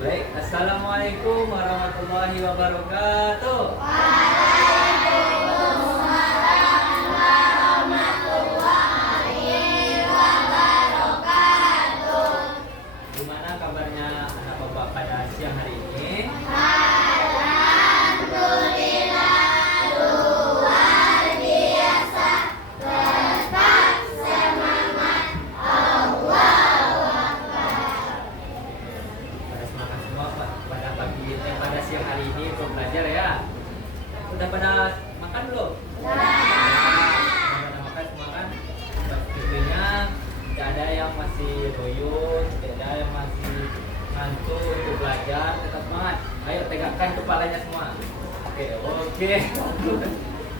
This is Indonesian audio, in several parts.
Baik, Assalamualaikum warahmatullahi wabarakatuh. Gimana kabarnya anak bapak pada siang hari ini? Pada semangat semua pada pada siang hari ini untuk belajar ya. Udah pada makan belum? Udah pada makan semua kan? Pastinya tidak ada yang masih loyo, tidak ada yang masih ngantuk untuk belajar. Tetap semangat. Ayo tegakkan kepalanya semua. Oke.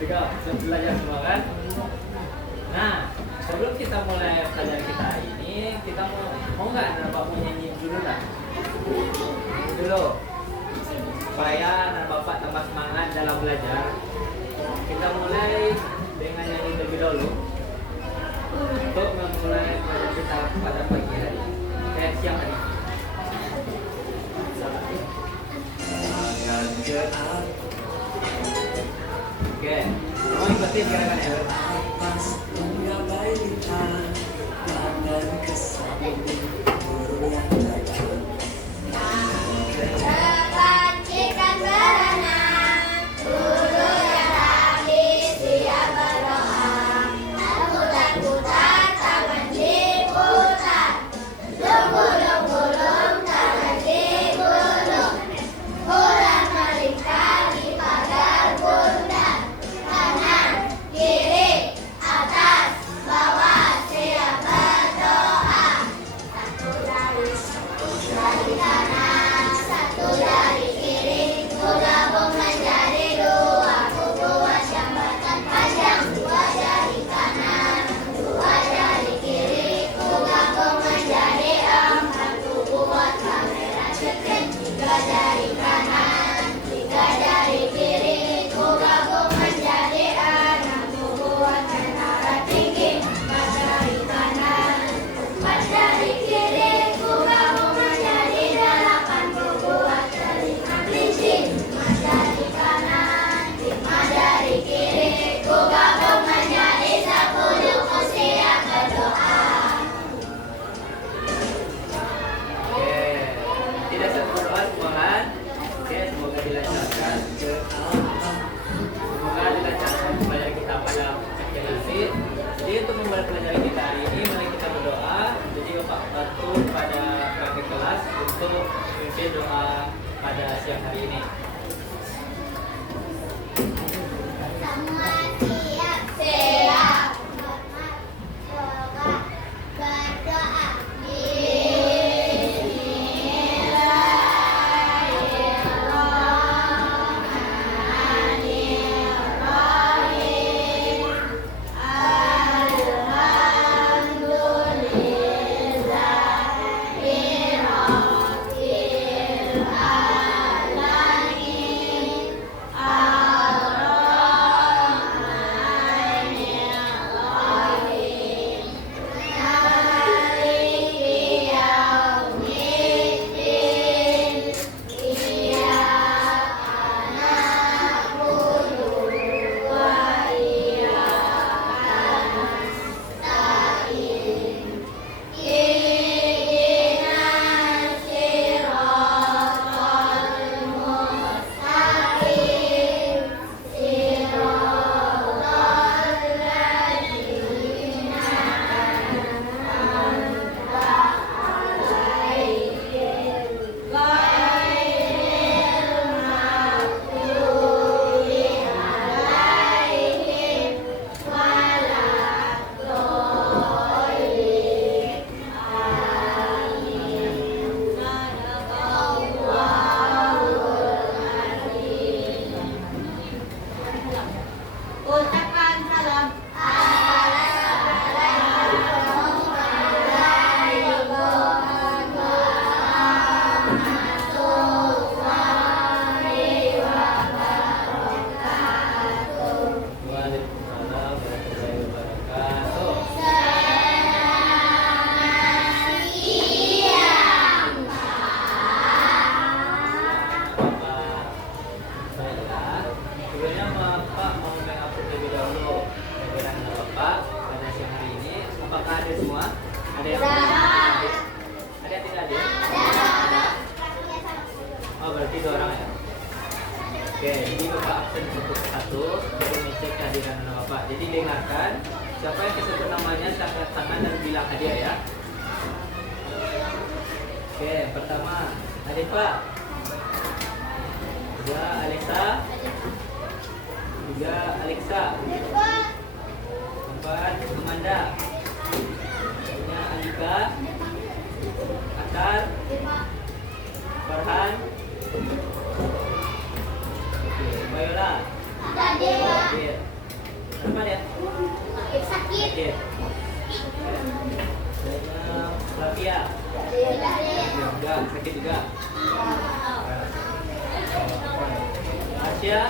Tegak, siap belajar semua kan? Nah, sebelum kita mulai pelajaran kita hari ini, kita mau nggak Bapak mau nyanyi dulu lah? Nyanyi dulu. Supaya anak Bapak tambah semangat dalam belajar. Kita mulai dengan nyanyi terlebih dahulu untuk memulai pelajaran kita pada pagi hari ini. Siang hari ini. Oke, mau ikutin gerakan ya? Jadi untuk memulai pelajaran kita hari ini, mari kita berdoa. Jadi Bapak bantu pada kakak kelas untuk memimpin doa pada siang hari ini. Oke, ini Bapak absen untuk satu, baru ngecek kehadiran anak Bapak. Jadi dengarkan, siapa yang kesebut namanya angkat tangan dan bilang hadiah ya. Oke, pertama Adifa, kedua Alexa, tiga Alexa, empat Amanda, lima Andika, Atar, Farhan, oke, Bayola, Adil, apa dia? Sakit. Adil, Flavia, juga sakit juga. Asia,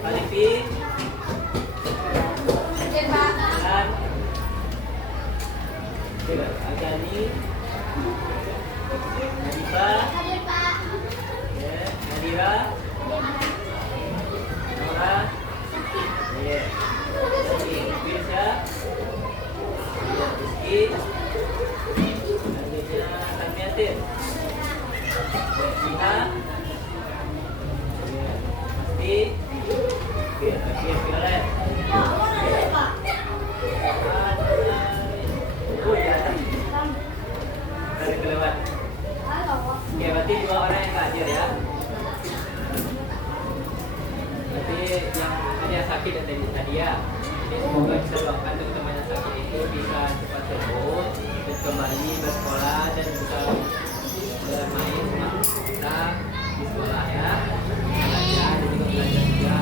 Alifi, dan Agani, Nadifa, Nadira, Nora, Firsa, Rizky, selanjutnya Tamiatin, Ina, Masti, Violet, ya tadi kelewat. Oke, berarti dua orang yang hadir ya. Berarti yang ada sakit dan tadi ya. Jadi semoga bisa doakan teman-teman yang sakit itu bisa cepat sembuh dan kembali bersekolah dan bisa bermain sama kita di sekolah ya. Belajar dan juga belajar juga.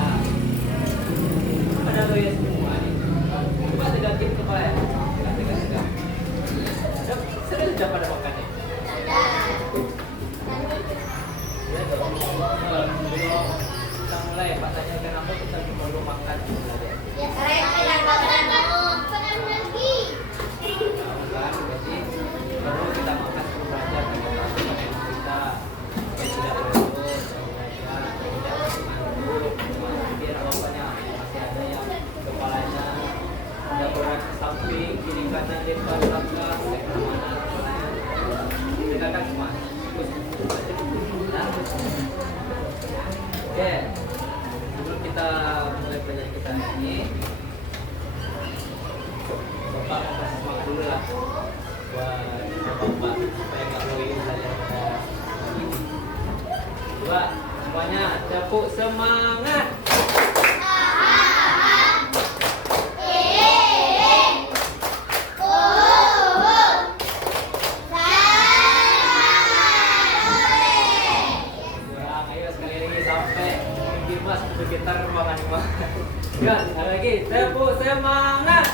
Pada loya semua nih. Coba tegakin kepala ya. Tegak. Serius sudah pada makan nih. Ya, kita mulai. Pak tanya kenapa kita perlu makan belajar. Berarti perlu kita makan belajar kita tidak perlu belajar tidak mengantuk biar bapaknya masih ada yang kepalanya ada berat ke samping kiri kanan depan belakang ke mana tegakkan semua. Oke, sebelum kita mulai pelajaran kita ini, Bapak kasih semangat dulu lah buat Bapak supaya nggak loyo belajar pada ini. Coba semuanya tepuk semangat. Bergetar ruangan rumah. Ya, sekali lagi tepuk semangat.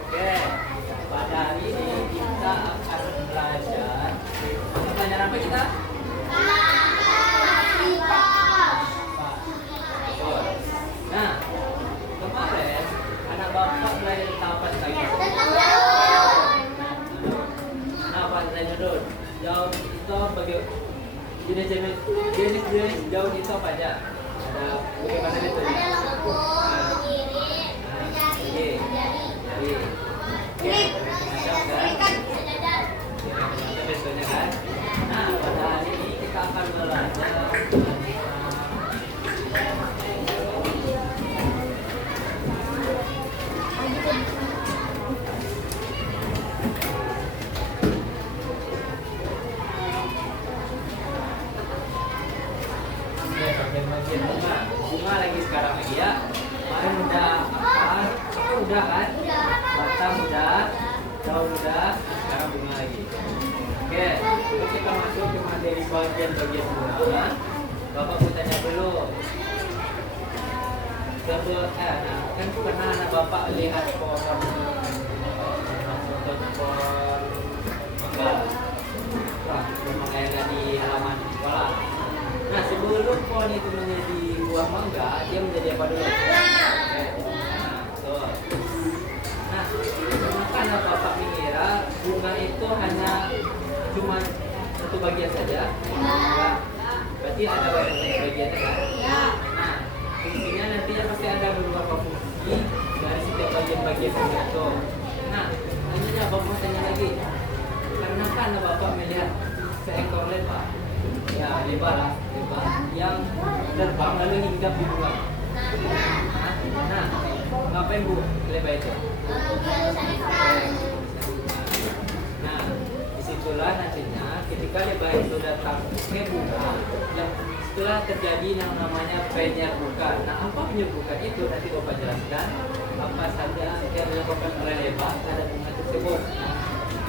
Oke, pada hari ini kita akan belajar. Pelajaran apa kita? Nah, kemarin anak bapak belajar tentang apa lagi? Nah, apa tanya dulu? Jauh itu bagi jenis jauh itu apa aja? Ada bagaimana itu? Ada lampu, kiri, jari. Biasanya kan? Nah, pada hari ini kita akan belajar bagian bunga lagi sekarang lagi ya. Kemarin udah apa? Udah kan? Batang udah, daun udah, sekarang bunga lagi. Oke, lalu kita masuk ke materi bagian bunga. Bapak mau tanya dulu. Kan pernah anak bapak lihat pohon mangga. Wah, mangga yang ada di halaman sekolah. Nah, sebelum pohon itu menjadi buah mangga, dia menjadi apa dulu? Nah, karena bapak mengira bunga itu hanya cuma satu bagian saja. Enggak. Berarti ada bagiannya kan? Ya. Nah, fungsinya nantinya pasti ada beberapa fungsi dari setiap bagian-bagian bunga itu. Nah, selanjutnya Bapak tanya lagi, karena kan Bapak melihat seekor lebah, ya lebah lah, lebah yang terbang lalu hinggap di bunga. Nah, ngapain Bu lebah itu? Nah, disitulah nantinya ketika lebah itu datang ke bunga, yang setelah terjadi yang namanya penyerbukan. Nah, apa penyerbukan itu nanti Bapak jelaskan apa saja yang dilakukan oleh lebah pada bunga tersebut.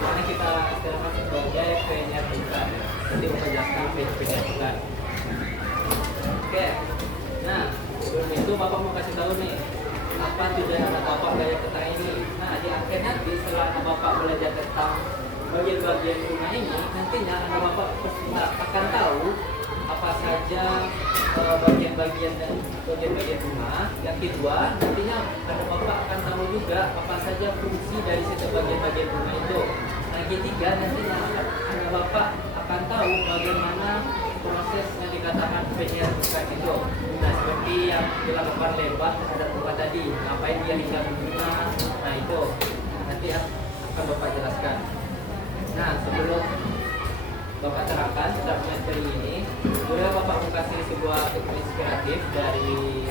Karena kita istilahkan sebagai penyerbukan. Nanti Bapak jelaskan penyerbukan. Oke. Nah, sebelum itu Bapak mau kasih tahu nih apa tujuan anak Bapak belajar tentang ini. Nah, di akhir nanti setelah anak Bapak belajar tentang bagian-bagian bunga ini, nantinya anak Bapak akan tahu apa saja bagian-bagian dan bagian-bagian bunga. Yang kedua, nantinya anak Bapak akan tahu juga apa saja fungsi dari setiap bagian-bagian bunga itu. Nah, yang ketiga, nantinya anak Bapak akan tahu bagaimana proses yang dikatakan penyerbukan itu. Nah, seperti yang dilakukan lebah terhadap bunga tadi, ngapain dia hinggap bunga. Nah, itu nanti akan Bapak jelaskan. Nah, sebelum Bapak terangkan tentang materi ini, boleh Bapak kasih sebuah inspiratif dari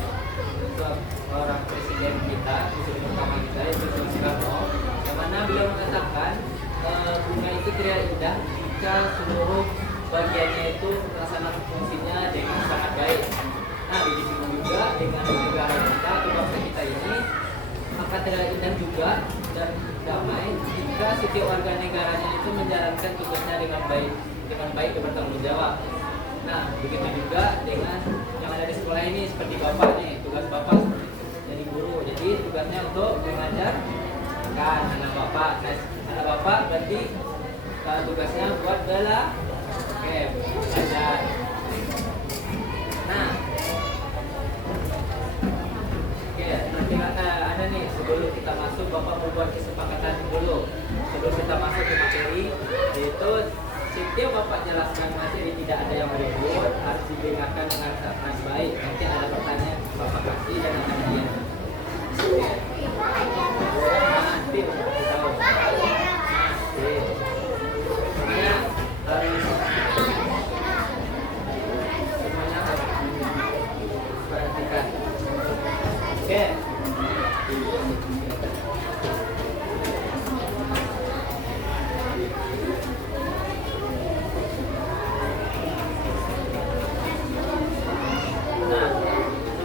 seorang presiden kita, presiden utama kita, yaitu Soekarno, yang mana beliau mengatakan bunga itu tidak indah jika seluruh bagiannya itu melaksanakan fungsinya dengan sangat baik. Nah, begitu juga dengan negara kita atau bangsa kita ini akan tidak indah juga dan damai jika setiap warga negaranya itu menjalankan tugasnya dengan baik dan bertanggung jawab. Nah, begitu juga dengan yang ada di sekolah ini, seperti Bapak nih, tugas Bapak jadi guru, jadi tugasnya untuk mengajarkan anak Bapak. Nah, anak Bapak berarti tugasnya buat belajar. Nah, nanti ada nih, sebelum kita masuk Bapak membuat kesepakatan dulu. Sebelum kita masuk ke materi, yaitu setiap Bapak jelaskan materi tidak ada yang berikut, harus didengarkan dengan sangat baik. Nanti ada pertanyaan Bapak kasih dan akan dia. Nanti Bapak kasih tahu. Semuanya harus perhatikan. Oke.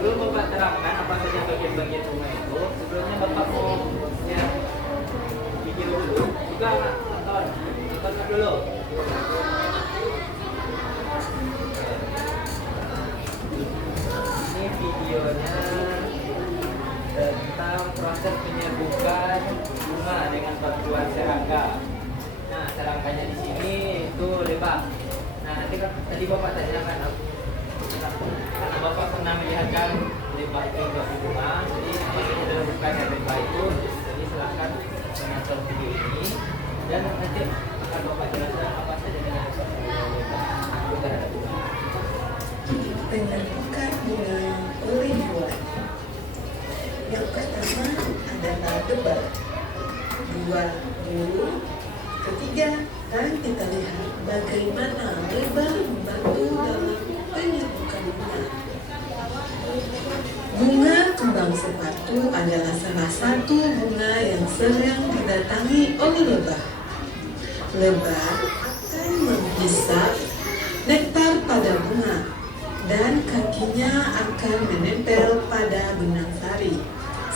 Sebelum Bapak terangkan apa saja bagian-bagian bunga itu, sebelumnya Bapak mau ya video dulu, juga tonton dulu. Ini videonya tentang proses penyerbukan bunga dengan bantuan serangga. Nah, serangkanya di sini itu lebah. Nah, nanti kan tadi Bapak tanyakan karena Bapak pernah melihatkan lebah itu juga di rumah, jadi apa saja dalam bukannya lebah itu, jadi silahkan menonton video ini dan nanti akan Bapak jelaskan apa saja dengan lebah itu terhadap bunga. Penyerbukan bunga oleh dua. Yang pertama adalah lebah, dua guru, ketiga dan kita lihat bagaimana lebah membantu dalam penyerbukan bunga. Bunga kembang sepatu adalah salah satu bunga yang sering didatangi oleh lebah. Lebah akan menghisap nektar pada bunga dan kakinya akan menempel pada benang sari,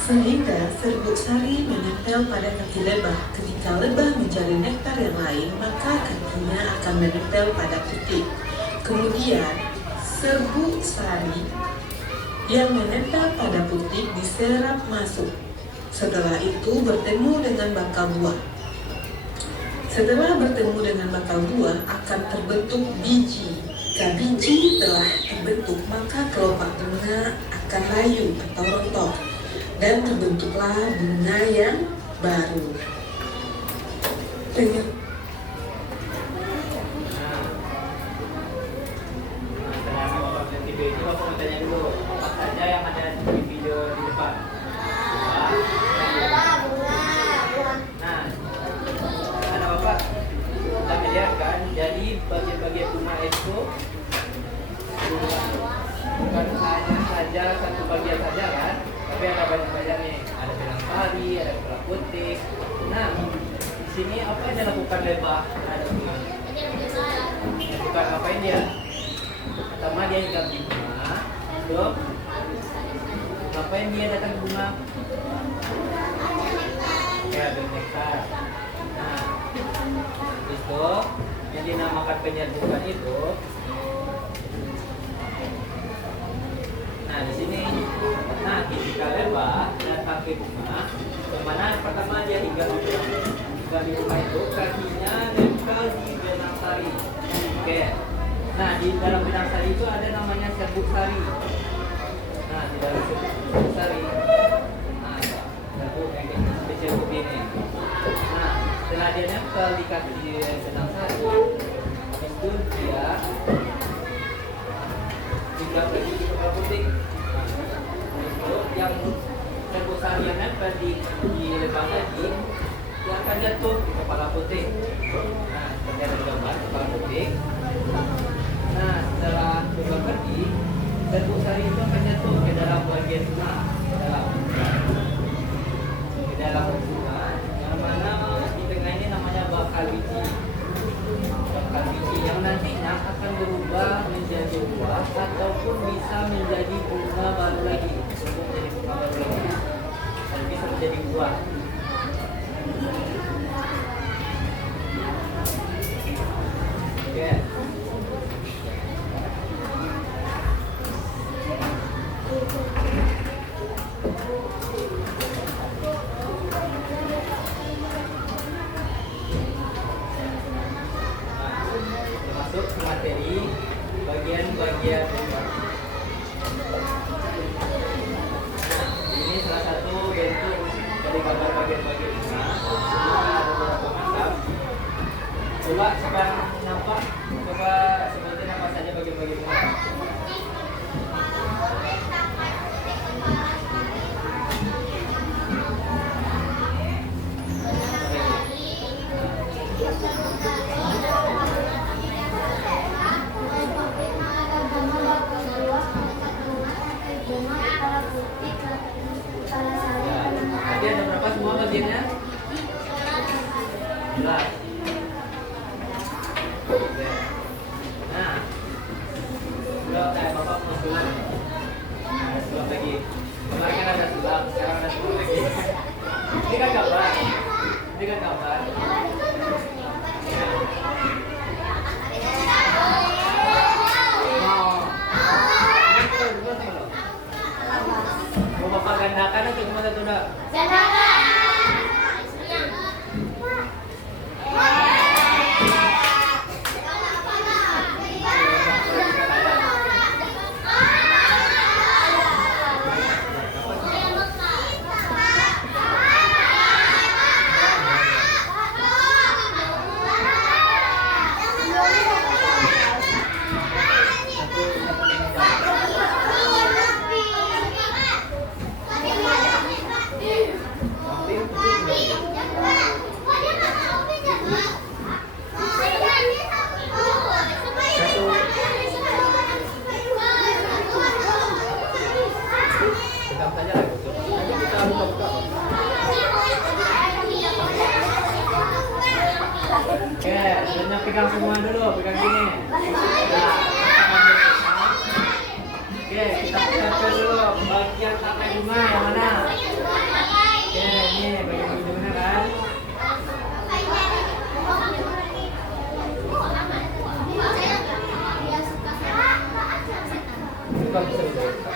sehingga serbuk sari menempel pada kaki lebah. Ketika lebah mencari nektar yang lain, maka kakinya akan menempel pada putik. Kemudian serbuk sari yang menempel pada putik diserap masuk. Setelah itu bertemu dengan bakal buah. Setelah bertemu dengan bakal buah akan terbentuk biji. Jika biji telah terbentuk, maka kelopak bunga akan layu atau rontok dan terbentuklah bunga yang baru. Bapak mau tanya dulu, apa saja yang ada di video di depan? Nah, ada Bapak kita melihat kan, jadi bagian-bagian bunga itu bukan hanya saja satu bagian saja kan, tapi ada banyak-banyak nih. Ada pinang sari, ada kepala putih. Nah, di sini apa yang dilakukan lebah? Ada bunga. Bukan ngapain dia? Pertama dia ikat di bunga, belum? Ngapain dia datang ke bunga? Ya, nektar. Nah, itu yang dinamakan penyerbukan itu. Nah, di sini, nah ketika lebah datang ke bunga, kemana pertama dia hingga di bunga itu kakinya nempel di benang sari. Oke. Nah, di dalam benang sari itu ada namanya serbuk sari. Nah, di dalam serbuk sari, nah, serbuk yang kecil begini. Nah, setelah dia nempel di kaki benang sari, itu dia tinggal lagi di kepala putih. Itu yang serbuk sari yang nempel di lebah tadi, dia akan jatuh di kepala putih. Nah, seperti ada gambar kepala putih. Nah, setelah berubah pergi, serbuk sari itu akan jatuh ke dalam bagian bunga, ke dalam bunga, yang mana di tengah ini namanya bakal biji. Bakal biji yang nantinya akan berubah menjadi buah ataupun bisa menjadi bunga baru lagi, menjadi bunga baru lagi, dan bisa menjadi buah. Oke. Masuk ke materi bagian-bagian bunga. Ini salah satu bentuk dari gambar bagian-bagian bunga. Ada beberapa macam. Coba sekarang nampak, coba sebutin apa saja bagian-bagian bunga. Tadi ada berapa semua bagiannya? 11. Oke. Nah, udah kayak Bapak mau sulap. Ada sulap lagi. Kemarin kan ada sulap, sekarang ada sulap lagi. Ini kan gambar. Ini kan gambar. Mau Bapak gandakan atau gimana tuh, Dak? Pegang saja lah, betul. Nanti kita buka-buka. Oke, jangan pegang semua dulu, pegang gini. Nah, oke, kita tempel dulu bagian tangkai bunga yang mana? Oke, ini bagian ujungnya kan. Buka bisa dibuka.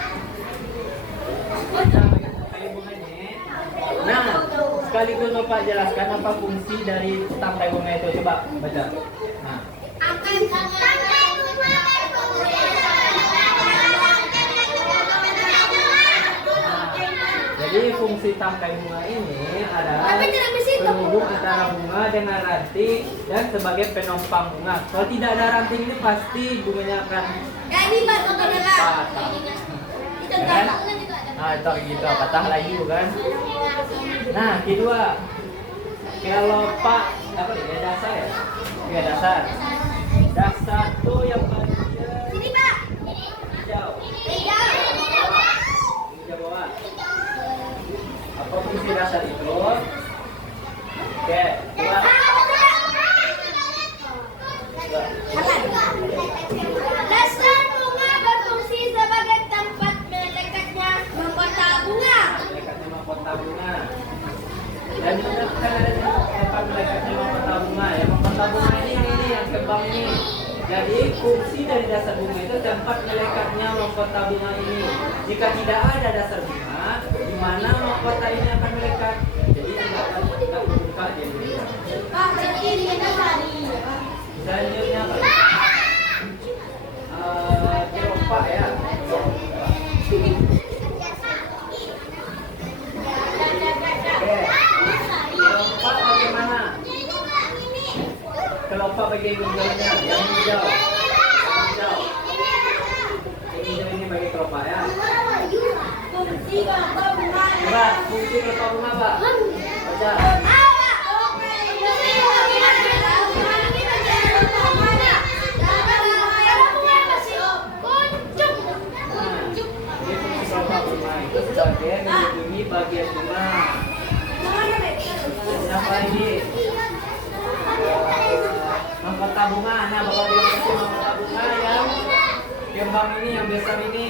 Nah, sekaligus Bapak jelaskan apa fungsi dari tangkai bunga itu. Coba baca. Nah, jadi fungsi tangkai bunga ini adalah penghubung antara bunga dengan ranting dan sebagai penompang bunga. Kalau tidak ada ranting ini pasti bunganya akan patah. Kan? Nah, itu gitu, patah lagi bukan? Nah, kedua, kelopak apa nih? Dasar ya? Ya dasar. Dasar tuh yang bagian hijau. Hijau bawah. Apa fungsi dasar itu? Oke, coba. Dasar bunga berfungsi sebagai tempat melekatnya mahkota bunga. Melekatnya mahkota bunga. Dan juga kan ada tempat melekatnya mahkota bunga. Ya, mahkota bunga ini yang kembang ini. Jadi fungsi dari dasar bunga itu tempat melekatnya mahkota bunga ini. Jika tidak ada dasar bunga, di mana mahkota ini akan melekat? Jadi tidak akan terbuka jadi. Selanjutnya apa? Kelopak ya. Kelopak bagaimana? Kelopak bagian hijaunya, yang hijau. Yang hijau ini bagi kelopak ya. Coba fungsi kelopak bunga Pak. Baca. Sebagai melindungi bagian bunga. Siapa ini? Mahkota bunga. Nah, Bapak bilang kasih mahkota bunga yang kembang ini, yang besar ini.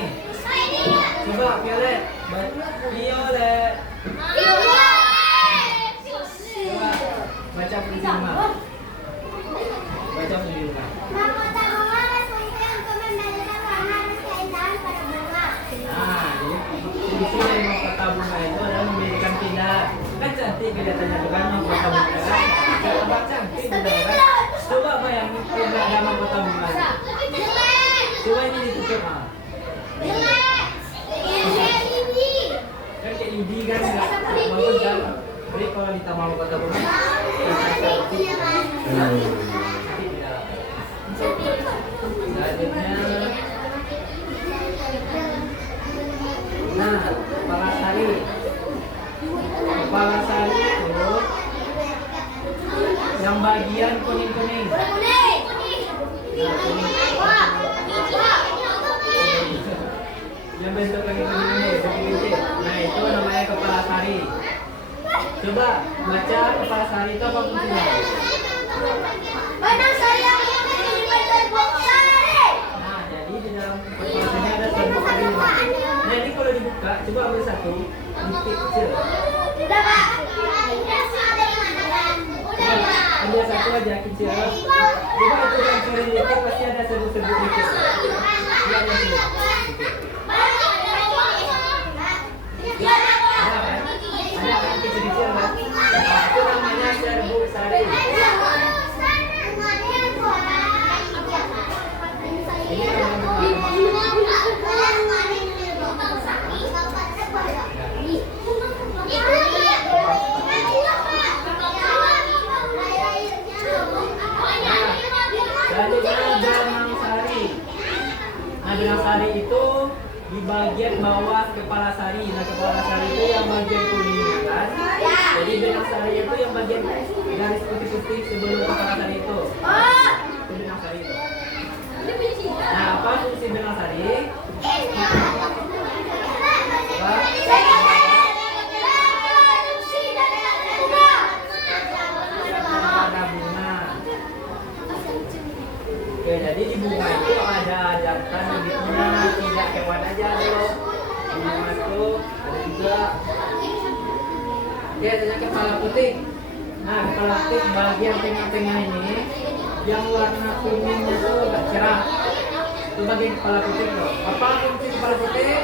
Coba violet. Violet. Coba baca fungsi bunga. Baca fungsi bunga. Mahkota bunga berfungsi untuk memberikan warna dan keindahan pada bunga. Nah, jadi fungsi dari mahkota bunga itu adalah memberikan keindahan. Kan cantik kelihatannya bukan mahkota bunga kan? Coba cantik benar kan? Coba bayangin kalau nggak ada mahkota bunga. Coba ini ditutup ah. Kan kayak Yudi kan nggak bagus kan? Jadi kalau ditambah mahkota bunga, cantik. Selanjutnya. Nah, kepala sari. Kepala sari itu yang bagian kuning-kuning. Nah, kuning. Yang bentuk kuning-kuning ini, bentuk-bentuk. Nah, itu namanya kepala sari. Coba baca kepala sari itu apa fungsinya? Nah, jadi di dalam kepala sari ada serbuk sari. Jadi kalau dibuka, coba ambil satu, titik kecil. Ambil satu aja kecil. Coba itu yang sering itu pasti ada serbuk-serbuk dikit. Dia ada sini. Ada kan kecil-kecil kan? Nah, itu namanya serbuk sari. Ini benang sari. Nah, benang sari itu di bagian bawah kepala sari. Nah, kepala sari itu yang bagian kuning kan? Jadi benang sari itu yang bagian garis putih-putih sebelum kepala sari itu. Itu benang sari itu. Nah, apa fungsi benang sari? Oke, jadi di bunga itu ada jantan bibitnya, tidak hewan aja loh. Di bunga itu ada juga. Oke, ada kepala putih. Nah, kepala putih bagian tengah-tengah ini yang warna kuningnya itu agak cerah. Itu bagian kepala putih loh. Apa fungsi kepala putih?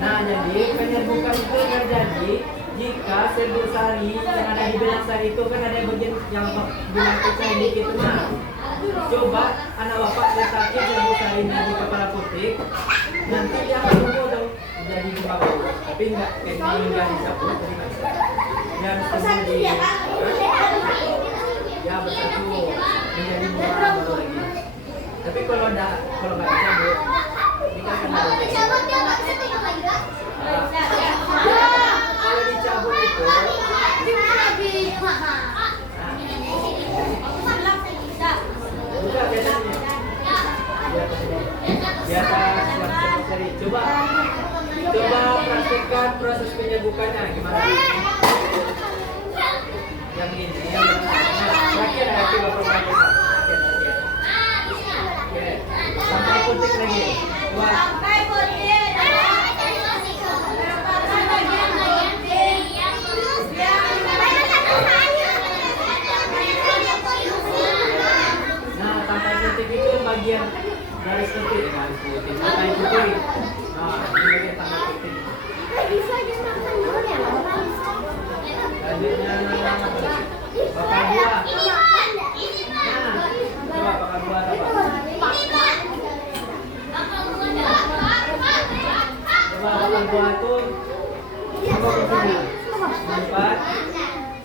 Nah, jadi penyerbukan itu terjadi jika serbuk sari yang ada di benang sari itu kan ada bagian yang benang kecil dikit. Nah, coba anak bapak letakin jambu sarinya di kepala putik, nanti dia akan tumbuh dong jadi bunga baru. Tapi enggak disapu, jadi nggak bisa. Dia harus tumbuh di ya bersatu menjadi bunga baru lagi. Tapi kalau nggak dicabut, ini kan kena Kalau dicabut dia nggak bisa tinggal lagi kan? kalau dicabut itu buka biasanya di atas yang cari. Coba praktekkan proses penyebukannya gimana. Yang ini yang terakhir ya, coba praktekkan. Oke, sampai putik lagi. Coba. Nah, sampai putik itu bagian garis putih, garis putih, sampai putih. Nah, ini bagian tanggal putih. Bisa juga dulu ya, Selanjutnya bakal buah. Nah, coba bakal buah apa? Coba bakal buah tuh coba ke sini. Empat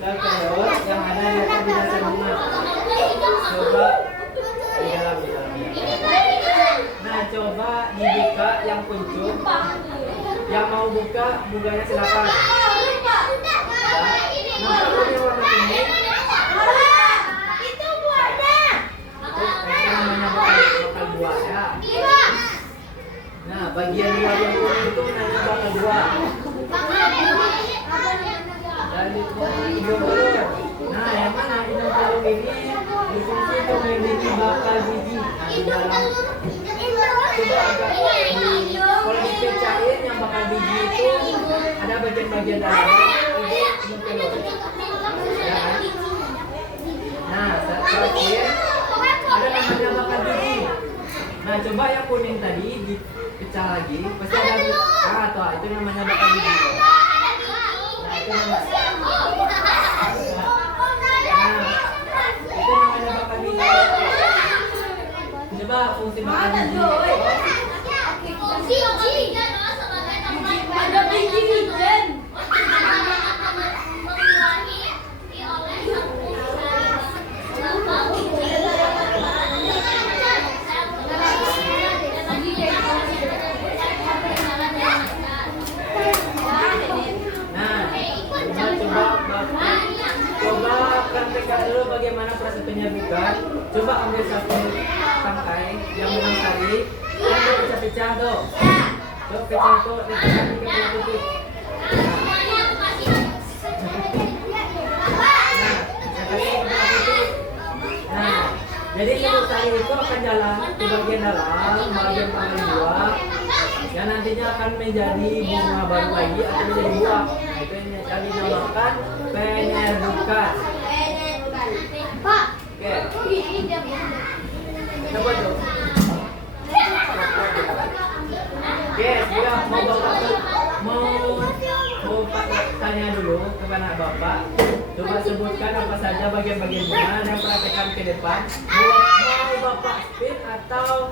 keluar yang ada di atas di dasar bunga. Coba di dalam. Nah, coba dibuka yang kuncup. Yang mau buka bunganya silakan. Nampak punya warna kuning. Itu buahnya. Itu namanya bakal buah ya. Nah, bagian luar yang kuning itu namanya bakal buah. Dan hidung telur. Nah, yang mana hidung telur ini berfungsi untuk memiliki bakal biji. Nah, di dalam coba agak kalau dipecahin yang bakal biji itu ada bagian-bagian dalamnya itu hidung telur. Ya kan? Nah, terakhir ada namanya bakal biji. Nah, coba yang kuning tadi dipecah lagi, pasti ada tuh, itu namanya bakal biji. Nah, itu namanya bakal biji. Coba fungsi bakal biji. Ada biji hijau. Coba praktekkan dulu bagaimana proses penyebukan. Coba ambil satu tangkai yang benang sari, yang dipecah-pecah tuh. Coba pecah tuh, letakkan di kepala putih. Nah, jadi serbuk sari itu akan jalan ke bagian dalam, bagian paling buah, yang nantinya akan menjadi bunga baru lagi atau menjadi buah. Nah, itu yang dinamakan penyerbukan. Pak, Oke, ini dia. coba tuh. Oke, sudah mau tanya dulu kepada Bapak. Coba sebutkan apa saja bagian-bagian bunga dan praktekkan ke depan. Mau Bapak spin atau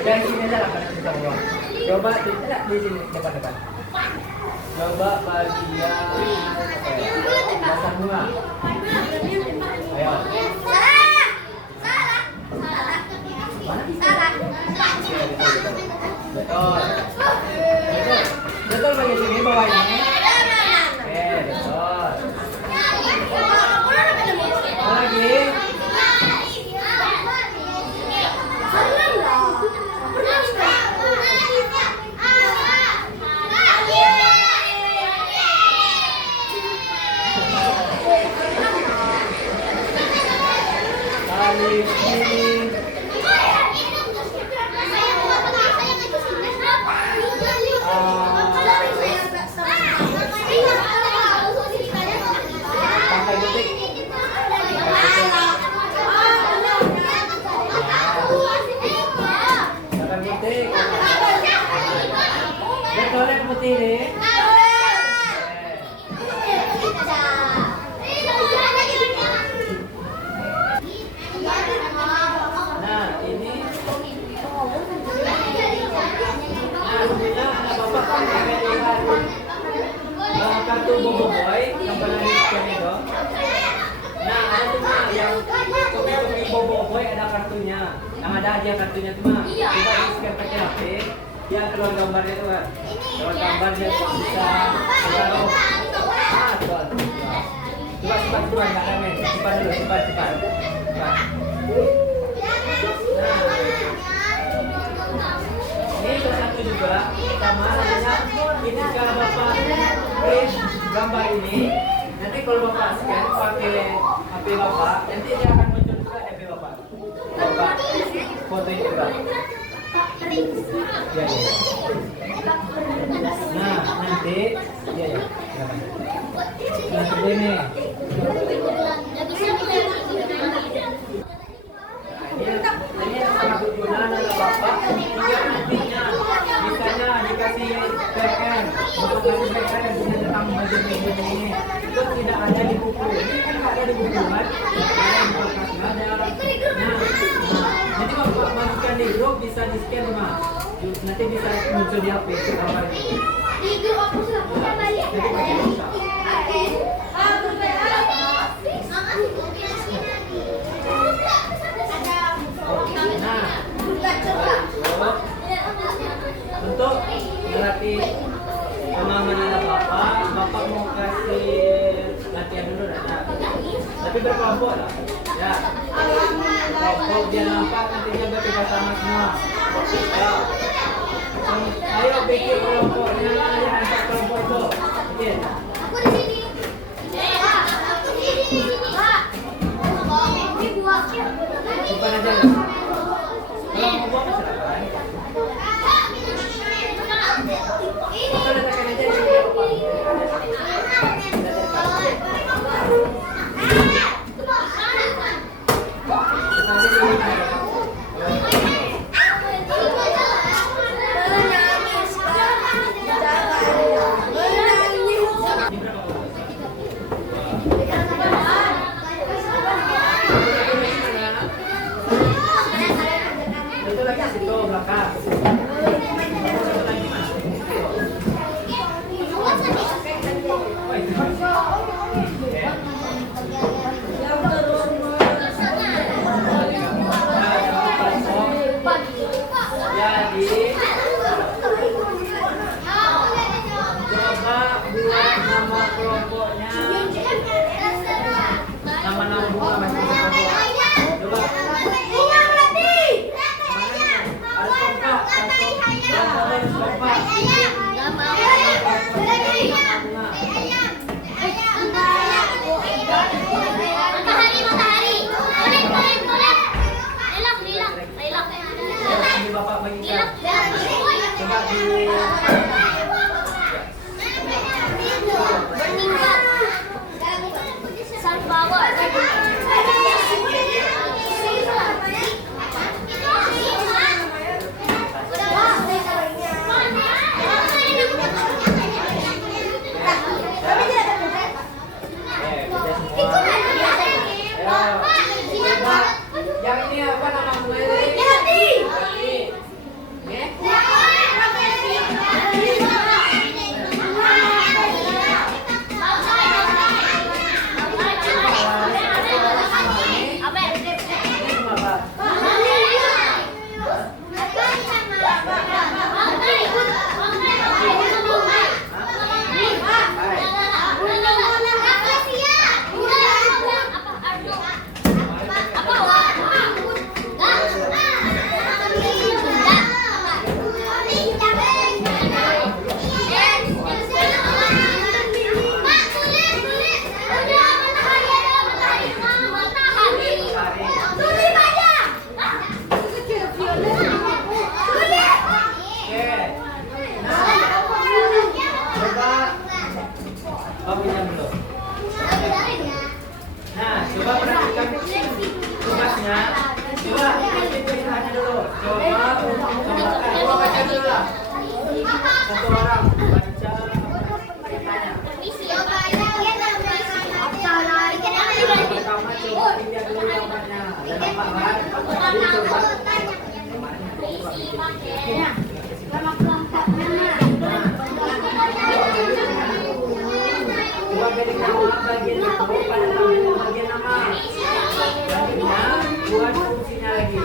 dari sini aja lah, karena kita uang. Coba tidak di sini depan-depan. Coba bagian apa ya? Dasar bunga. Ayo. Mana? Betul. Betul bagian sini bawahnya. Oke, betul. Apa lagi? kartunya. Yang ada hadiah kartunya tuh mah. Coba di-scan pakai HP. Dia keluar gambarnya tuh kan. Keluar gambarnya bisa taruh. Ah, tuh. Coba nggak remen. Cepat dulu, cepat. Nah. Ini satu juga sama adanya ketika Bapak print gambar ini, nanti kalau Bapak scan pakai HP Bapak, nanti dia akan muncul juga HP Bapak. Bapak fotoin juga. Ya. Nah, nanti ya. Nah, begini. Ini sangat berguna untuk Bapak. Jika nantinya misalnya dikasih PN, untuk kasih PN tentang majelis ini, itu tidak ada di buku. Ini kan nggak ada di buku kan? Ada di kulkas nggak ada. Nanti Bapak masukkan di grup bisa di scan mah. Nanti bisa muncul di HP gambar itu. Di grup aku sudah punya banyak. Nanti pakai bisa. Untuk melatih pemahaman anak Bapak mau kasih latihan dulu nah. Tapi berkelompok lah. Ya. Kelompok dia nampak nantinya bertiga sama semua. Ya. Ayo bikin kelompoknya yang antar kelompok itu. Oke. Aku di sini. Aku di sini. Pak. Ini buahnya. Bukan aja. Kalau mau buang silakan. Kita letakkan aja di sini. Itu lagi situ belakang. Jadi coba buat nama kelompoknya, nama bunga masih coba. Harus kompak, harus kompak. Ini Bapak bagikan. Coba di yang ini apa nama bunganya? Coba perhatikan tugasnya. Coba ikuti perintahnya dulu. Coba baca dulu lah. Satu orang baca perintahnya. Pertama coba lihat dulu gambarnya. Ada apa kan? Coba pilih nama bagian itu pada bagian nama. Selanjutnya buat fungsinya lagi.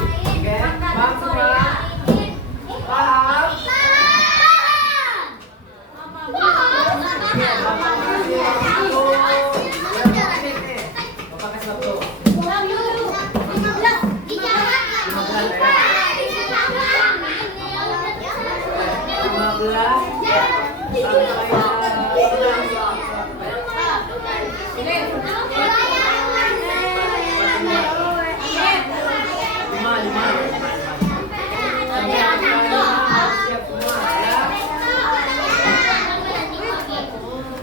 Sampai angka 5 harus siap semua ya.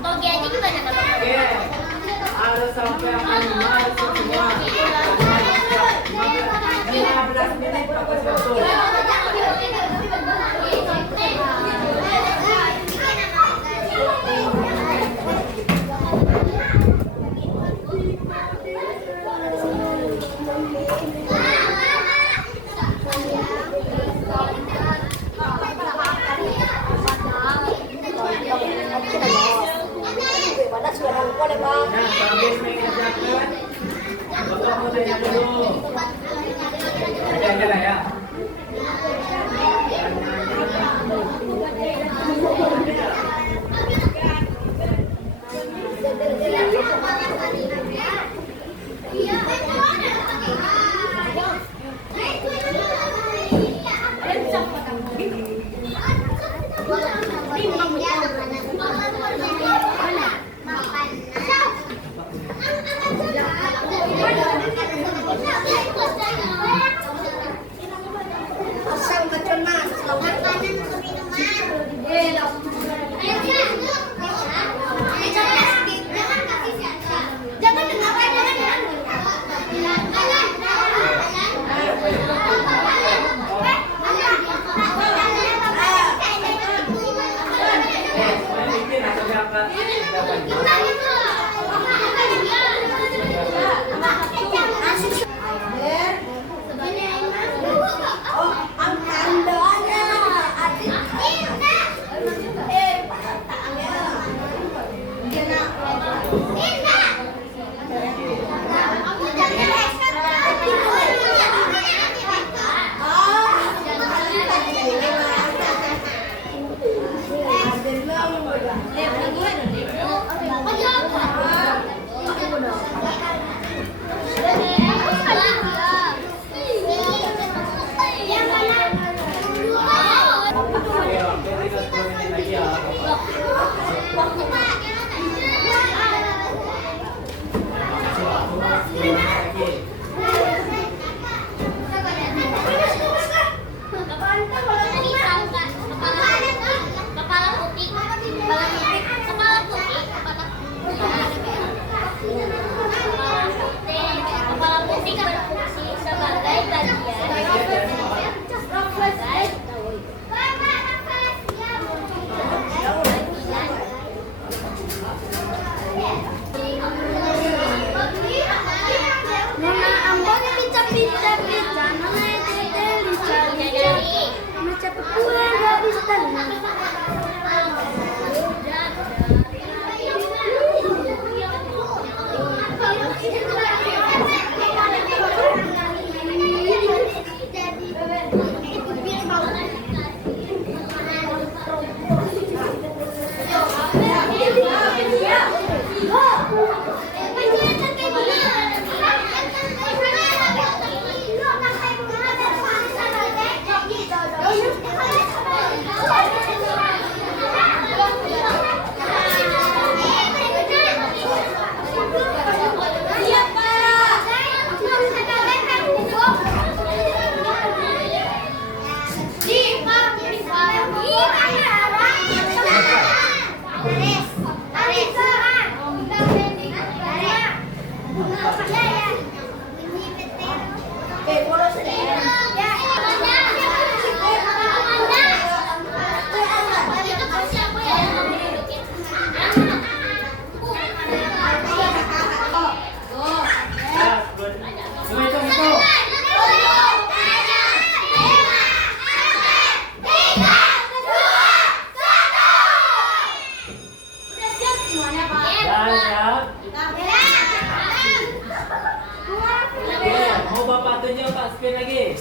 Togi aja gimana kalau Oke. Harus sampai angka 5 harus siap semua. 15 menit pakai waktu. Nah, habis mengerjakan, Bapak mau tanya dulu. Ada ya? Mau Bapak tunjuk Pak spin lagi.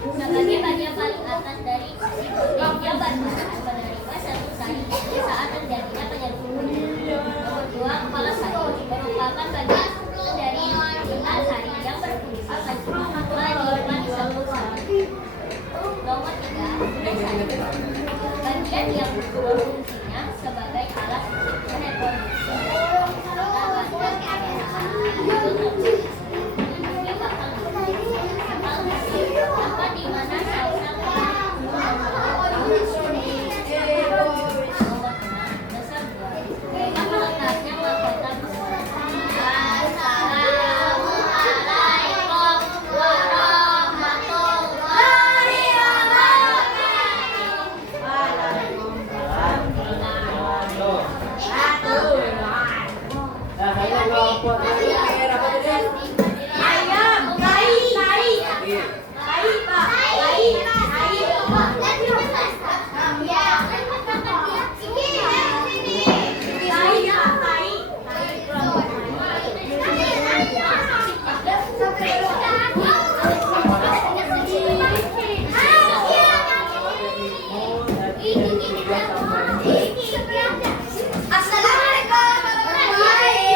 Sebagai bagian paling atas dari dia berperan menerima satu sari saat terjadinya penyerbuan. Nomor 2, kepala sari merupakan bagian dari pimpinan sari yang berfungsi menyimpan satu sari. Nomor 3, sari bagian yang berfungsinya sebagai alat reproduksi. Di mana sel-sel meletaknya mahkota Assalamualaikum warahmatullahi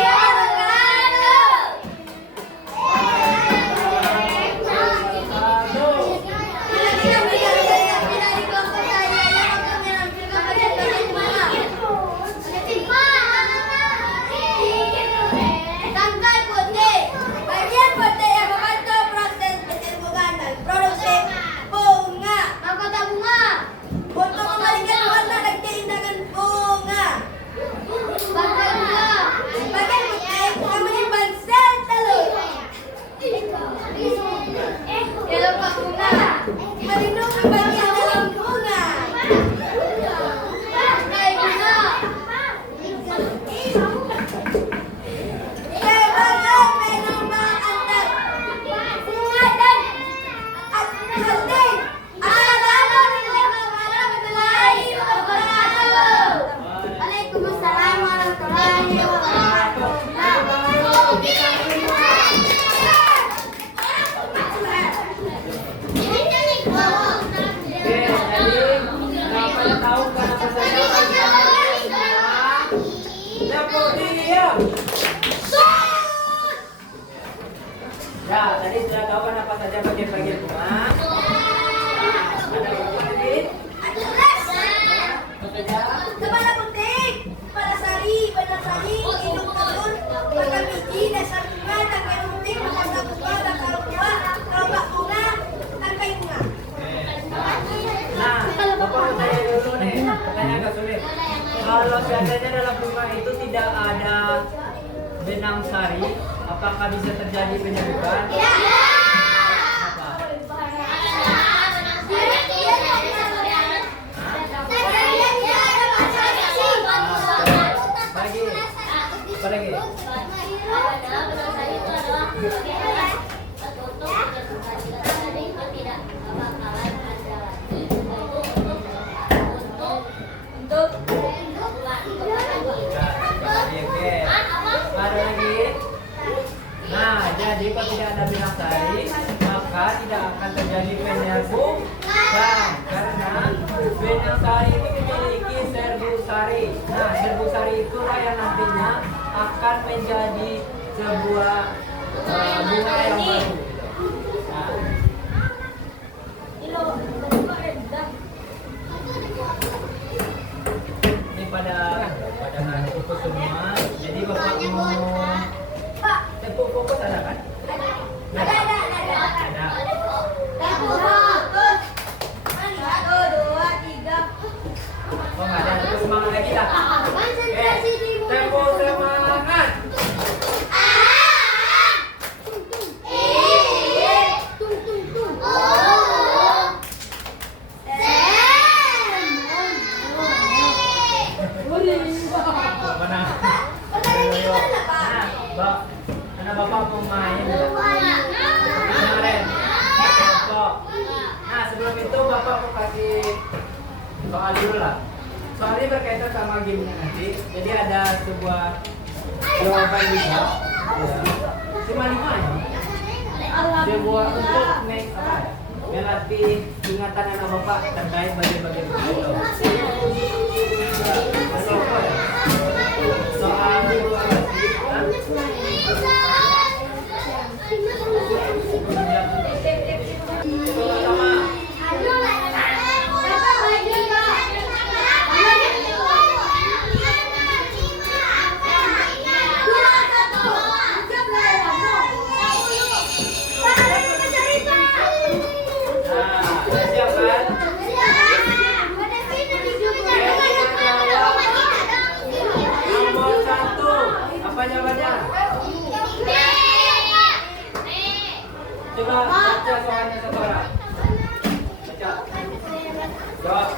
tahu kan apa saja bagian-bagian bunga? Ada berapa lagi? Kepala putih, kepala sari, benar sari, hidung telur, batang biji, dasar bunga, tangkai putih, masa bunga, bakal bunga, kelompok bunga, tangkai bunga. Nah, Bapak mau tanya dulu nih, pertanyaan agak sulit. Kalau seandainya dalam bunga itu tidak ada benang sari, apakah bisa terjadi penyerbukan? Apa? Lagi, apa lagi? Ada lagi? Nah, jadi kalau tidak ada benang sari, maka tidak akan terjadi penyerbukan karena benang sari ini memiliki serbu sari. Nah, serbu sari itulah yang nantinya akan menjadi sebuah bunga yang baru. Nah, ini pada kukus semua. Jadi Bapak mau tepuk kukus ada kan? Ada. Oh nggak ada, tepuk semangat lagi lah. Tepuk semangat. Bapak mau main kemarin. Nah sebelum itu Bapak mau kasih soal dulu lah. Soal ini berkaitan sama gamenya nanti. Jadi ada sebuah jawaban juga. Ya. Cuma 5 ya. Sebuah untuk melatih ingatan anak Bapak terkait bagian-bagian itu. Soal coba baca soalnya satu orang. Baca. Jawab.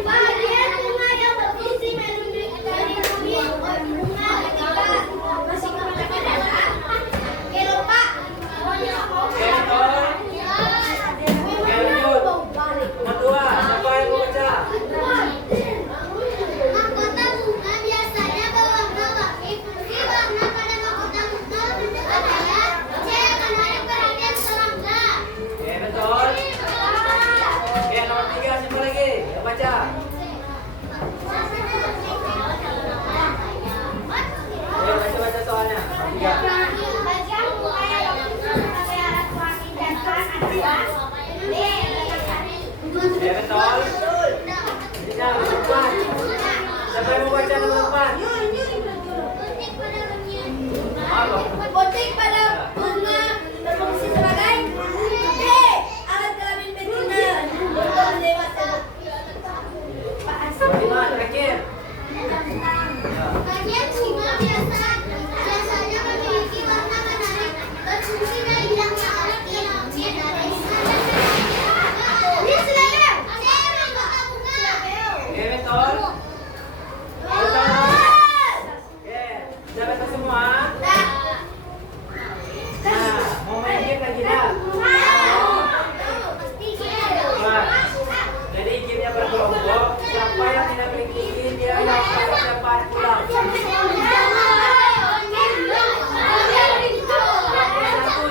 Bagian bunga yang berfungsi melindungi dari bumi, bunga ketika masih kepala-kepala. Kelopak. Kedua, siapa yang mau baca? Mahkota bunga biasanya berwarna warni. Fungsi warna pada mahkota bunga adalah yang menarik perhatian serangga. Oke, betul. Oke, nomor 3, siapa lagi? Yang baca. Oke, baca soalnya. 3. Bagian bunga yang berfungsi alat wangi jantan adalah Ya betul. Tiga, empat. Siapa yang mau baca nomor 4? Botik pada bunga berfungsi sebagai alat kelamin betina untuk dewasa. Kelima, terakhir. Bagian bunga biasanya memiliki warna menarik, berfungsi dari hilangnya alat kelamin dari Oke, betul. Betul. Oke, sudah betul semua. Nah, mau main game lagi dah. Nah, jadi gamenya berkelompok. Siapa yang tidak mengikuti dia yang cepat pulang. Satu,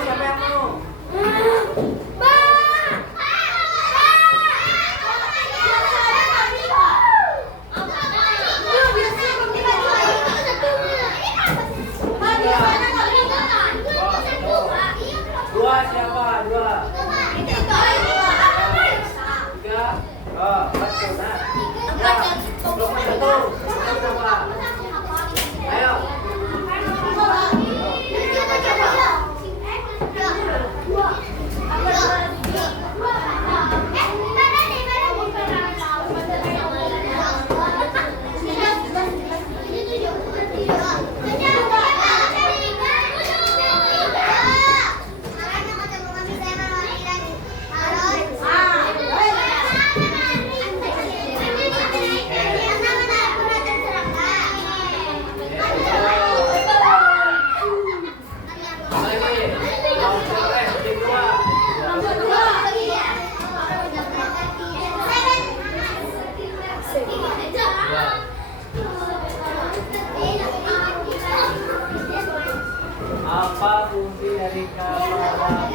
siapa yang mau? Empat dan Belum satu. Berapa? Ayo. Apa fungsi dari kapal?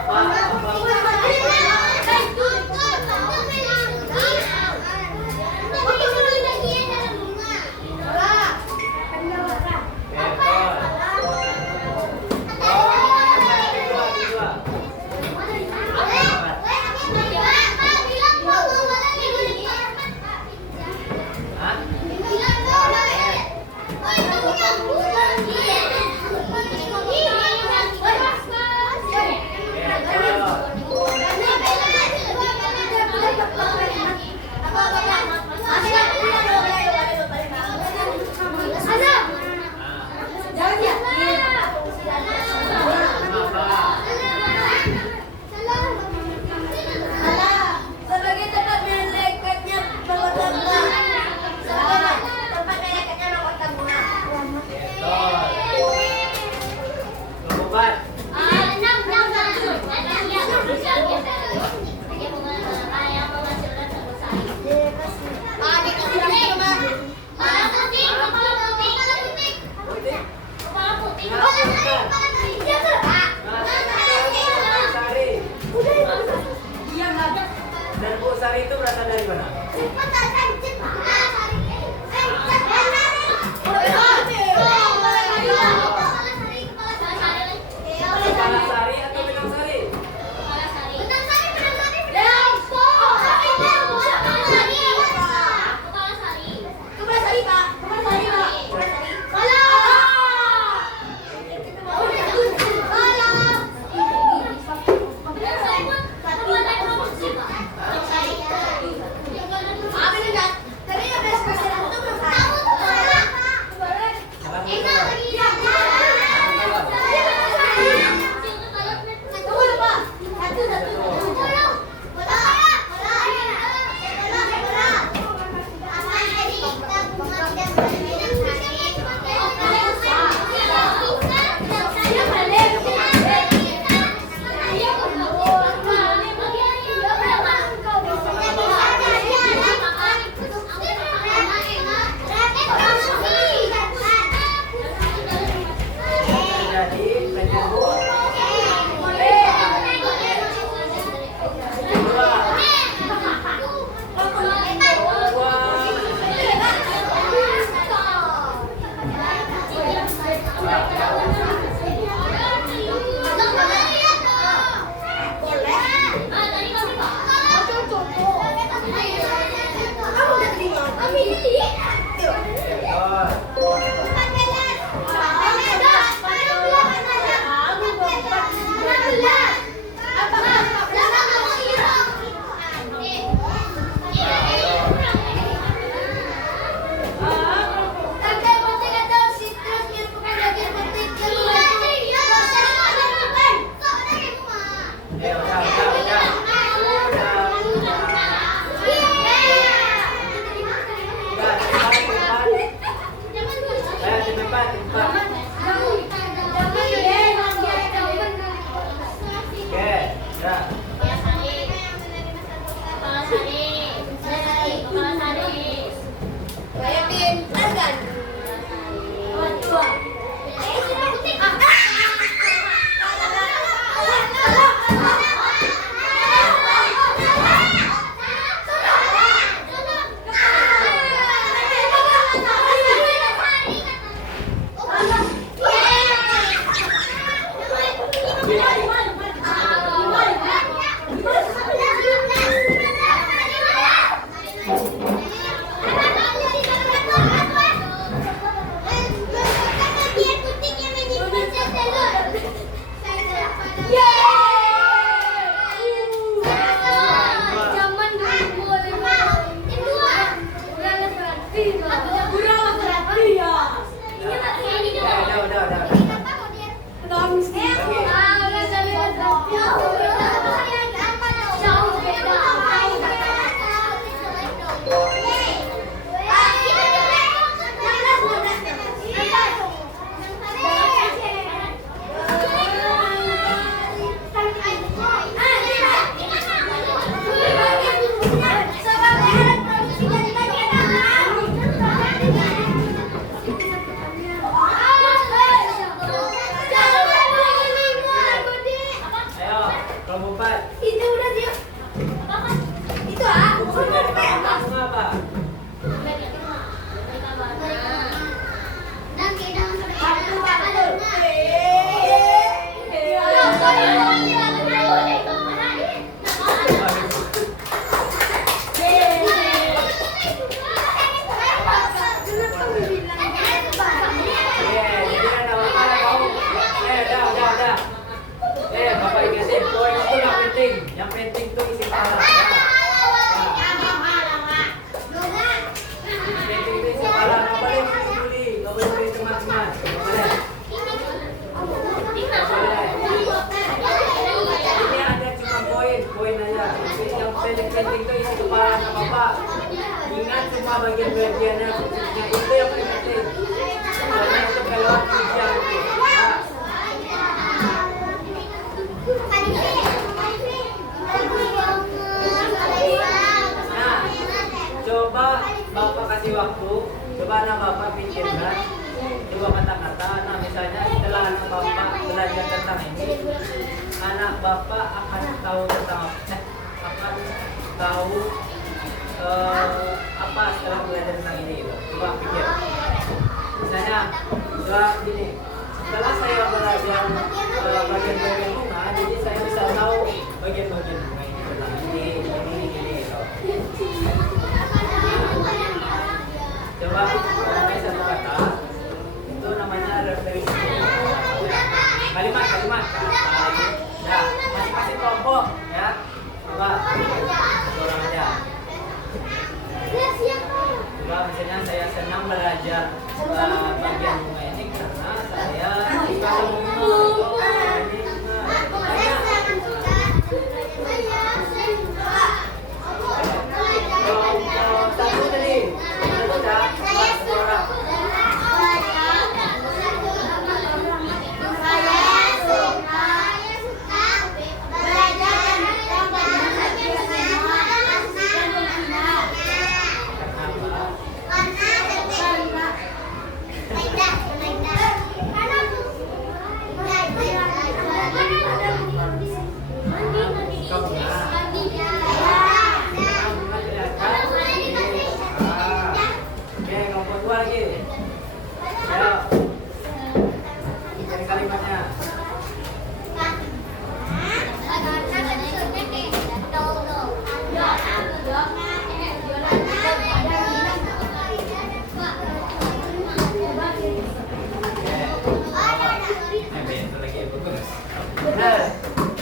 Depan apa? Dan Bu Sari itu berasal dari mana? Kepala Sari atau Benang Sari? Oh. dua kata-kata. Nah, misalnya setelah anak bapak belajar tentang ini, anak bapak akan tahu tentang akan tahu apa setelah belajar tentang ini. Coba pikir. Misalnya, coba gini. Setelah saya belajar bagian-bagian bunga, jadi saya bisa tahu bagian-bagian bunga ini tentang ini. Coba pakai satu kata, itu namanya referensi. Kalimat. Ya, masing-masing kelompok ya. Coba orang aja. Coba misalnya saya senang belajar bagian bunga ini karena saya suka bunga. Satu tadi, satu orang.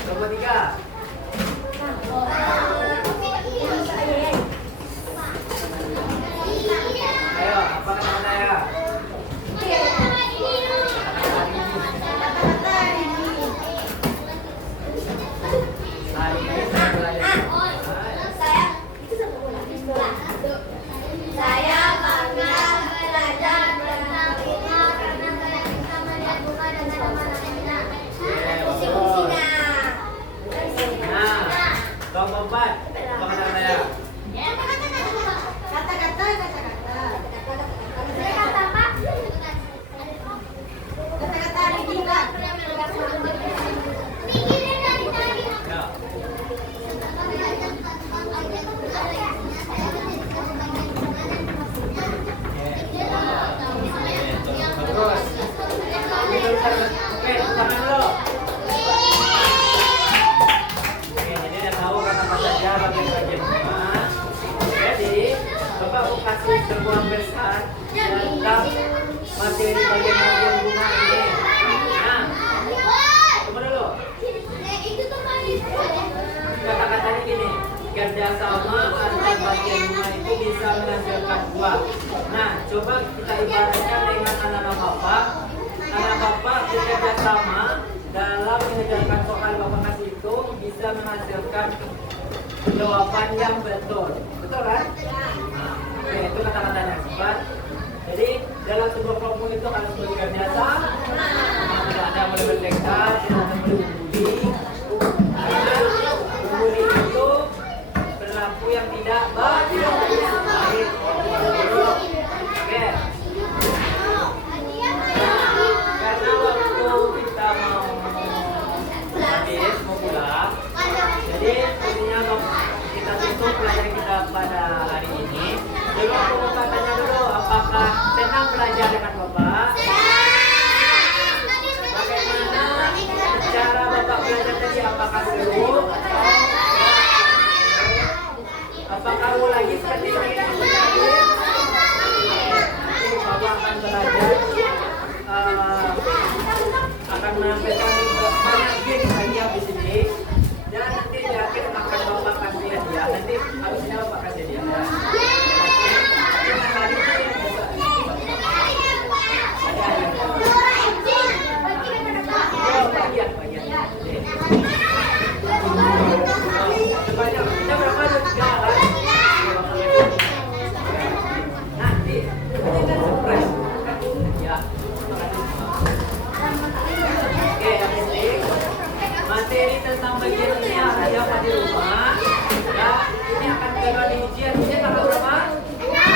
Nomor 3. Ayo, apa kata saya? Hari ini saya belajar. Saya bangga belajar tentang bunga karena saya bisa melihat bunga dengan teman-teman. Fungsi-fungsinya. Nah, nomor 4. Apa kata saya? Kata-kata. Kata-kata ada juga. Ya. Bagus. Oke, tangan dulu. Oke, jadi udah tahu kan apa saja bagian-bagian bunga. Jadi, Bapak mau kasih sebuah pesan tentang materi bagian-bagian bunga ini. Nah, coba dulu. Kata-katanya gini, kerjasama antar bagian bunga itu bisa menghasilkan buah. Nah, coba kita ibaratkan dengan anak-anak Bapak. Anak Bapak bekerja sama dalam mengerjakan soal Bapak kasih itu bisa menghasilkan jawaban yang betul. Betul kan? Nah, oke, itu kata-katanya. Sobat. Jadi dalam sebuah kelompok itu harus bekerja sama. Tidak ada yang boleh bertengkar, tidak ada yang boleh membuli. Karena membuli itu berlaku yang tidak baik. Oke. Karena waktu kita mau habis, mau pulang, jadi intinya kita tutup pelajaran kita pada hari ini. Jadi aku mau tanya dulu, apakah senang belajar dengan Bapak? Bagaimana cara Bapak belajar tadi? Apakah seru? Apakah mau lagi seperti ini? Nanti Bapak akan belajar, akan menampilkan banyak game lagi habis ini. Dan nanti di akhir akan Bapak kasih hadiah. Nanti habis ini Bapak kasih hadiah. Materi tentang bagian ini ada apa di rumah? Ya, ini akan segera diujian. Ujian tanggal berapa? Nah,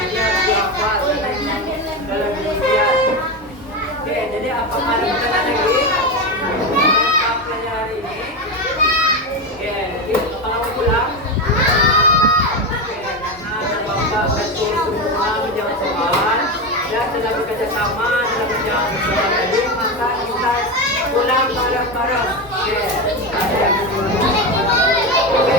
ujian berapa? pemahaman kita lagi pelajaran hari ini. Oke, jadi apakah mau pulang? Oke, karena Bapak betul semua menjawab soal dan telah bekerja sama dalam menjawab soal tadi, maka kita pulang bareng-bareng. Oke, ada yang pulang. Oke,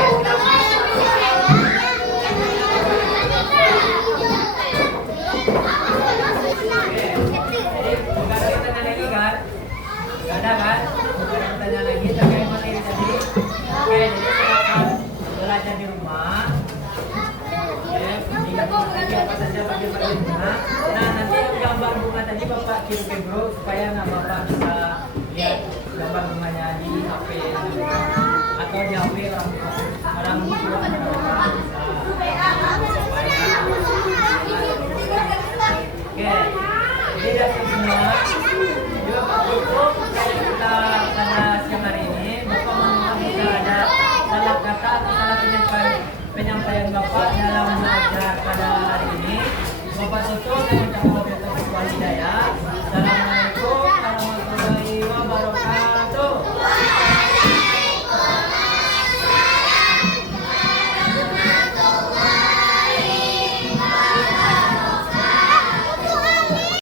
ada kan? Tanya lagi terkait materi tadi. Oke, jadi silakan belajar di rumah. Oke, ingat lagi apa saja bagian-bagiannya. Nah, nanti gambar bunga tadi Bapak kirim ke grup supaya Bapak bisa lihat gambar bunganya di HP atau di HP orang tua Bapak bisa. Oke, jadi dari semua juga Pak Guru kita pada siang hari ini Bapak mohon jika ada salah kata atau salah penyampaian Bapak dalam belajar pada hari ini Bapak tutup dan ucapkan